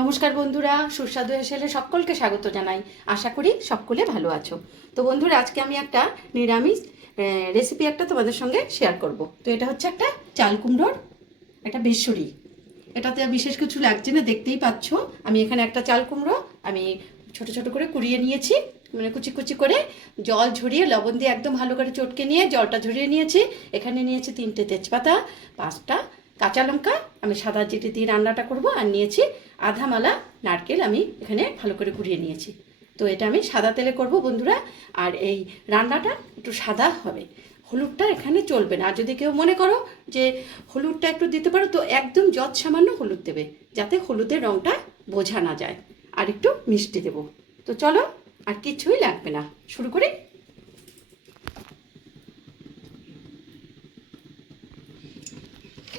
নমস্কার বন্ধুরা, সুস্বাদু হেসেলে সকলকে স্বাগত জানাই। আশা করি সকলে ভালো আছো। তো বন্ধুরা, আজকে আমি একটা নিরামিষ রেসিপি তোমাদের সঙ্গে শেয়ার করব। তো এটা হচ্ছে একটা চাল কুমড়োর একটা বেসরি। এটাতে বিশেষ কিছু লাগছে না, দেখতেই পাচ্ছ। আমি এখানে একটা চাল কুমড়ো আমি ছোট ছোট করে কুড়িয়ে নিয়েছি, মানে কুচি কুচি করে জল ঝরিয়ে লবণ দিয়ে একদম ভালো করে চটকে নিয়ে জলটা ঝরিয়ে নিয়েছি। এখানে নিয়েছি 3টে তেজপাতা, 5টা কাঁচা লঙ্কা, আমি সাদা জিরে দিয়ে রান্নাটা করব। আর নিয়েছি আধা মালা নারকেল, আমি এখানে ভালো করে কুড়িয়ে নিয়েছি। তো এটা আমি সাদা তেলে করব বন্ধুরা। আর এই রান্নাটা একটু সাদা হবে, হলুদটা এখানে চলবে না। আর যদি কেউ মনে করো যে হলুদটা একটু দিতে পারো, তো একদম যৎ সামান্য হলুদ দেবে, যাতে হলুদের রঙটা বোঝা না যায়। আর একটু মিষ্টি দেবো। তো চলো, আর কিছুই লাগবে না, শুরু করি।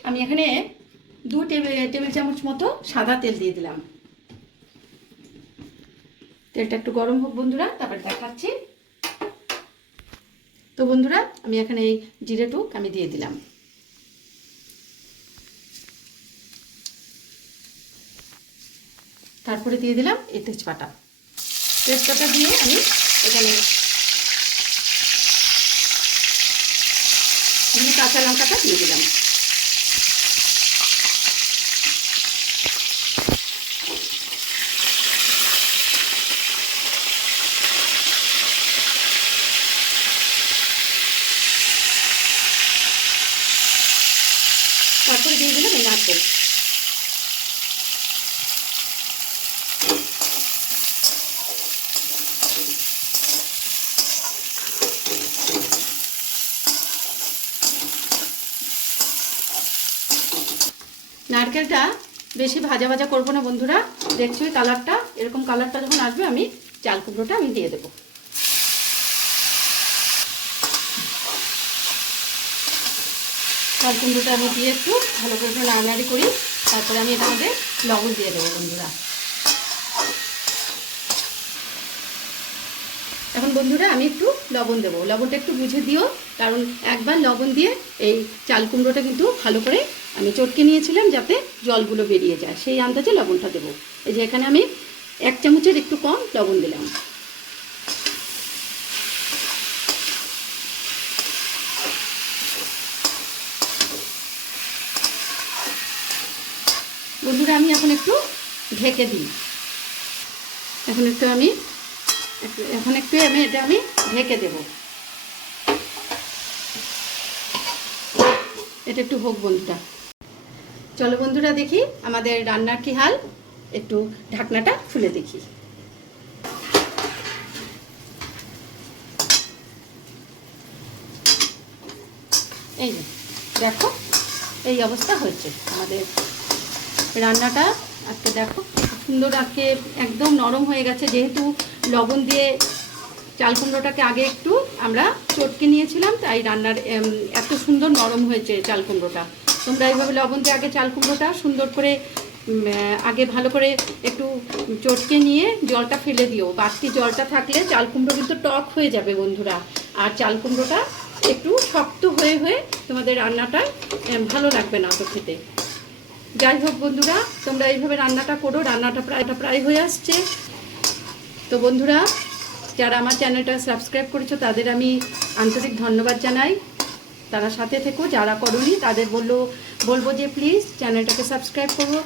আমি এখানে 2 টেবিল চামচ মতো সাদা তেল দিয়ে দিলাম। তেলটা একটু গরম হোক বন্ধুরা, তারপরে দেখাচ্ছি। তো বন্ধুরা, আমি এখানে এই জিরে টুক আমি দিয়ে দিলাম। তারপরে দিয়ে দিলাম এই তেজপাতা দিয়ে আমি এখানে কাঁচা লঙ্কাটা দিয়ে দিলাম। তারপরে দিয়ে দিলাম এই নারকেল। নারকেলটা বেশি ভাজা ভাজা করবো না বন্ধুরা, দেখছোই কালারটা, এরকম কালারটা যখন আসবে আমি চাল কুমড়োটা আমি দিয়ে দেবো। চাল কুমড়োটা আমি দিয়ে একটু ভালো করে একটু নাড়ানাড়ি করি। তারপরে আমি এটার মধ্যে লবণ দিয়ে দেবো বন্ধুরা। এখন বন্ধুরা আমি একটু লবণ দেবো, লবণটা একটু বুঝে দিও, কারণ একবার লবণ দিয়ে এই চাল কুমড়োটা কিন্তু ভালো করে আমি চটকে নিয়েছিলাম, যাতে জলগুলো বেরিয়ে যায়, সেই আন্দাজে লবণটা দেবো। এই যে এখানে আমি 1 চামচের একটু কম লবণ দিলাম। বন্ধুরা, আমি এখন একটু ঢেকে দিই। এখন একটু আমি এটা আমি ঢেকে দেব। এটা একটু হোক বন্ধুরা। চলো বন্ধুরা, দেখি আমাদের রান্নার কি হাল। একটু ঢাকনাটা খুলে দেখি। এই যে দেখো, এই অবস্থা হয়েছে আমাদের রান্নাটা। আজকে দেখো সুন্দর, আজকে একদম নরম হয়ে গেছে, যেহেতু লবণ দিয়ে চাল কুমড়োটাকে আগে একটু আমরা চটকে নিয়েছিলাম, তাই রান্নার এত সুন্দর নরম হয়েছে চাল কুমড়োটা। তোমরা এইভাবে লবণ দিয়ে আগে চাল কুমড়োটা সুন্দর করে আগে ভালো করে একটু চটকে নিয়ে জলটা ফেলে দিও। বাড়তি জলটা থাকলে চাল কুমড়ো কিন্তু টক হয়ে যাবে বন্ধুরা, আর চাল কুমড়োটা একটু শক্ত হয়ে হয়ে তোমাদের রান্নাটা ভালো লাগবে না তো খেতে। যাই হোক বন্ধুরা, তোমরা এইভাবে রান্নাটা করো। রান্নাটা প্রায় হয়ে আসছে। তো বন্ধুরা, যারা আমার চ্যানেলটা সাবস্ক্রাইব করেছো তাদের আমি আন্তরিক ধন্যবাদ জানাই। তারা সাথে থেকো, যারা করোনি তাদের বলবো যে প্লিজ চ্যানেলটাকে সাবস্ক্রাইব করো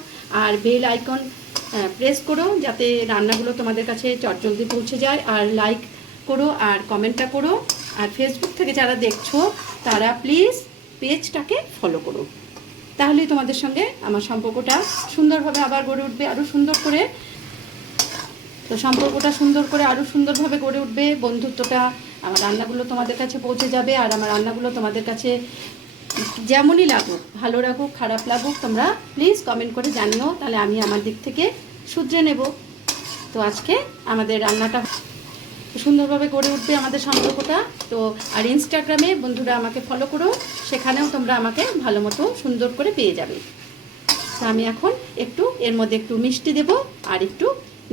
আর বেল আইকন প্রেস করো, যাতে রান্নাগুলো তোমাদের কাছে চটজলদি পৌঁছে যায়। আর লাইক করো আর কমেন্টটা করো। আর ফেসবুক থেকে যারা দেখছো তারা প্লিজ পেজটাকে ফলো করো, তাহলেই তোমাদের সঙ্গে আমার সম্পর্কটা সুন্দরভাবে আবার গড়ে উঠবে, আরও সুন্দর করে। তো সম্পর্কটা সুন্দর করে আরও সুন্দরভাবে গড়ে উঠবে, বন্ধুত্বটা, আমার রান্নাগুলো তোমাদের কাছে পৌঁছে যাবে। আর আমার রান্নাগুলো তোমাদের কাছে যেমনই লাগুক, ভালো লাগুক খারাপ লাগুক, তোমরা প্লিজ কমেন্ট করে জানিও, তাহলে আমি আমার দিক থেকে শুধরে নেব। তো আজকে আমাদের রান্নাটা সুন্দরভাবে গড়ে উঠবে, আমাদের সম্পর্কটা। তো আর ইনস্টাগ্রামে বন্ধুরা আমাকে ফলো করো, সেখানেও তোমরা আমাকে ভালো মতো সুন্দর করে পেয়ে যাবে। তো আমি এখন একটু এর মধ্যে একটু মিষ্টি দেব আর একটু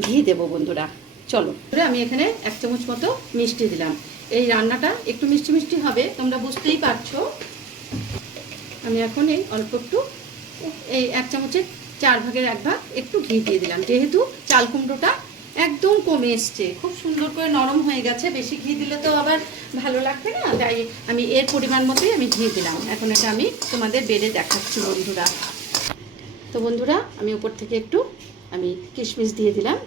ঘি দেবো বন্ধুরা। চলো, আমি এখানে 1 চামচ মতো মিষ্টি দিলাম। এই রান্নাটা একটু মিষ্টি মিষ্টি হবে, তোমরা বুঝতেই পারছো। আমি এখন এই অল্প একটু এই 1 চামচের 4 ভাগের 1 ভাগ একটু ঘি দিয়ে দিলাম, যেহেতু চাল কুমড়োটা একদম কমে এসছে, খুব সুন্দর করে নরম হয়ে গেছে। বেশি ঘি দিলে তো আবার ভালো লাগবে না, তাই আমি এর পরিমাণ মতোই আমি ঘি দিলাম। এখন এটা আমি তোমাদের বেড়ে দেখাচ্ছি বন্ধুরা। তো বন্ধুরা, আমি উপর থেকে একটু আমি কিশমিশ দিয়ে দিলাম।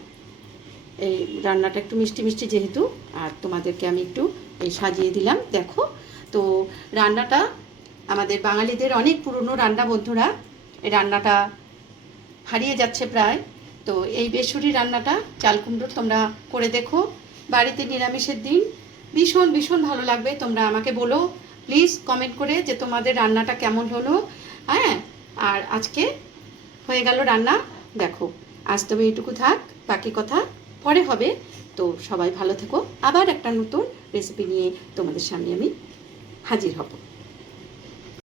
এই রান্নাটা একটু মিষ্টি মিষ্টি যেহেতু, আর তোমাদেরকে আমি একটু এই সাজিয়ে দিলাম। দেখো, তো রান্নাটা আমাদের বাঙালিদের অনেক পুরনো রান্না বন্ধুরা। এই রান্নাটা হারিয়ে যাচ্ছে প্রায়। তো এই বেসুরি রান্নাটা চাল কুমড়োর তোমরা করে দেখো বাড়িতে নিরামিষের দিন, ভীষণ ভীষণ ভালো লাগবে। তোমরা আমাকে বলো প্লিজ কমেন্ট করে যে তোমাদের রান্নাটা কেমন হলো। হ্যাঁ, আর আজকে হয়ে গেল রান্না। দেখো, আজ তবে এইটুকু থাক, বাকি কথা পরে হবে। তো সবাই ভালো থেকো, আবার একটা নতুন রেসিপি নিয়ে তোমাদের সামনে আমি হাজির হব।